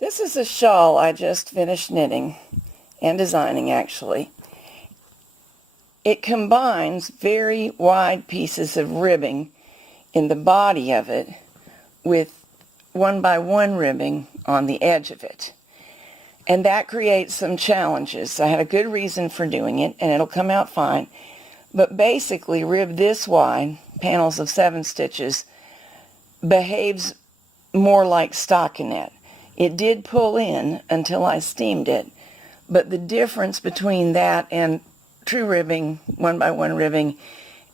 This is a shawl I just finished knitting and designing, actually. It combines very wide pieces of ribbing in the body of it with 1x1 ribbing on the edge of it. And that creates some challenges. I had a good reason for doing it, and it'll come out fine. But basically, rib this wide, panels of 7 stitches, behaves more like stockinette. It did pull in until I steamed it, but the difference between that and true ribbing, 1x1 ribbing,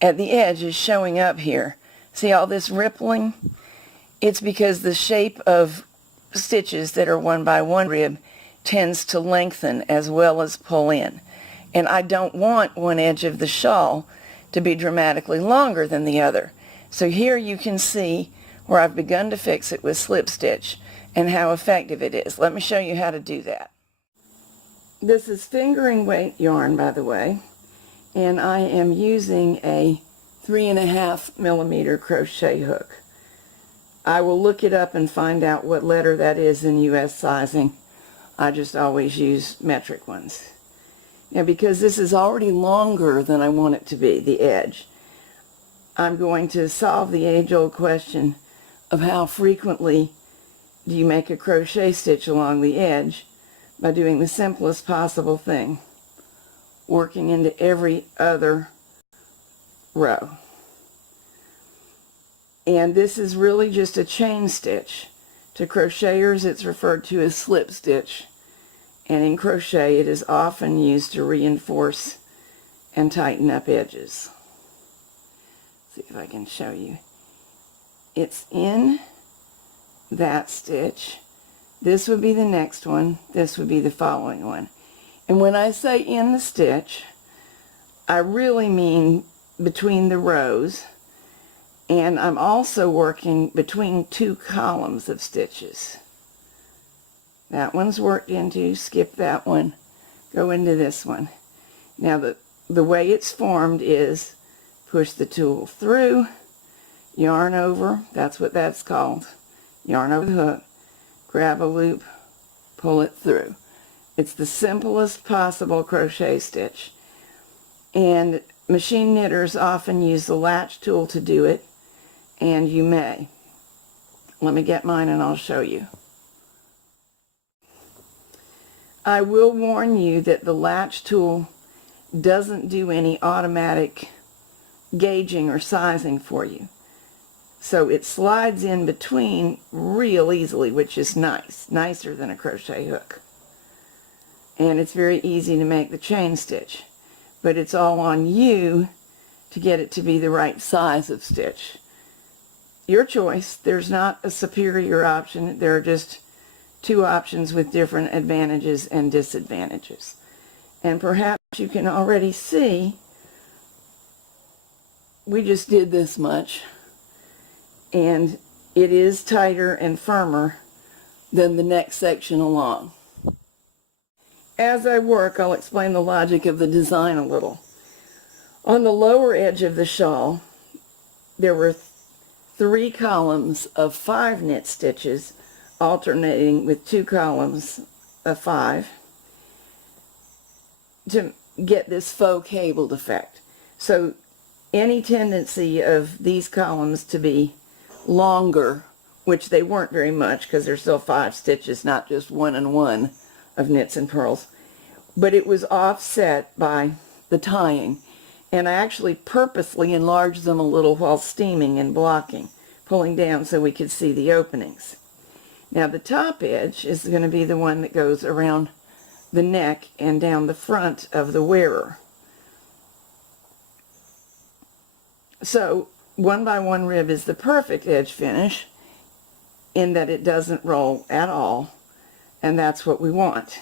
at the edge is showing up here. See all this rippling? It's because the shape of stitches that are 1x1 rib tends to lengthen as well as pull in. And I don't want one edge of the shawl to be dramatically longer than the other. So here you can see where I've begun to fix it with slip stitch and how effective it is. Let me show you how to do that. This is fingering weight yarn, by the way, and I am using a 3.5mm crochet hook. I will look it up and find out what letter that is in US sizing. I just always use metric ones. Now, because this is already longer than I want it to be, the edge, I'm going to solve the age-old question of how frequently do you make a crochet stitch along the edge by doing the simplest possible thing, working into every other row. And this is really just a chain stitch. To crocheters, it's referred to as slip stitch, and in crochet it is often used to reinforce and tighten up edges. See if I can show you. It's in that stitch. This would be the next one. This would be the following one. And when I say in the stitch, I really mean between the rows, and I'm also working between 2 columns of stitches. That one's worked into, skip that one, go into this one. Now the way it's formed is push the tool through, yarn over, that's what that's called, yarn over the hook, grab a loop, pull it through. It's the simplest possible crochet stitch, and machine knitters often use the latch tool to do it, and you may. Let me get mine and I'll show you. I will warn you that the latch tool doesn't do any automatic gauging or sizing for you. So it slides in between real easily, which is nice, nicer than a crochet hook. And it's very easy to make the chain stitch. But it's all on you to get it to be the right size of stitch. Your choice. There's not a superior option. There are just 2 options with different advantages and disadvantages. And perhaps you can already see we just did this much, and it is tighter and firmer than the next section along. As I work, I'll explain the logic of the design a little. On the lower edge of the shawl, there were 3 columns of 5 knit stitches alternating with 2 columns of 5 to get this faux cabled effect. So any tendency of these columns to be longer, which they weren't very much because there's still 5 stitches, not just 1 and 1 of knits and purls, but it was offset by the tying. And I actually purposely enlarged them a little while steaming and blocking, pulling down so we could see the openings. Now the top edge is going to be the one that goes around the neck and down the front of the wearer. So 1x1 rib is the perfect edge finish in that it doesn't roll at all, and that's what we want.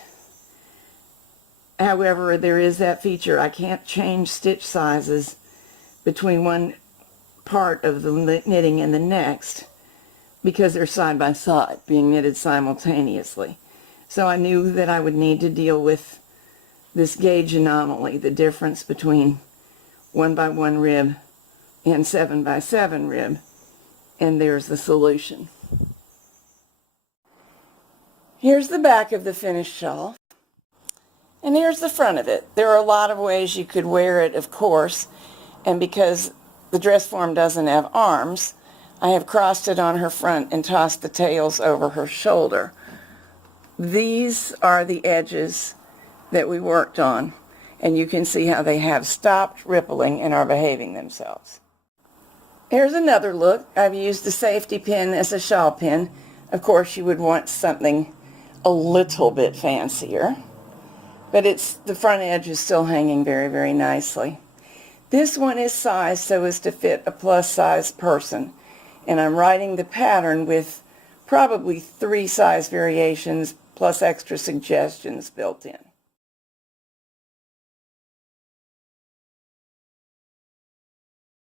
However, there is that feature. I can't change stitch sizes between one part of the knitting and the next because they're side by side, being knitted simultaneously. So I knew that I would need to deal with this gauge anomaly, the difference between 1x1 rib and 7x7 rib, and there's the solution. Here's the back of the finished shawl. And here's the front of it. There are a lot of ways you could wear it, of course, and because the dress form doesn't have arms, I have crossed it on her front and tossed the tails over her shoulder. These are the edges that we worked on, and you can see how they have stopped rippling and are behaving themselves. Here's another look. I've used the safety pin as a shawl pin. Of course, you would want something a little bit fancier, but the front edge is still hanging very, very nicely. This one is sized so as to fit a plus size person, and I'm writing the pattern with probably 3 size variations plus extra suggestions built in.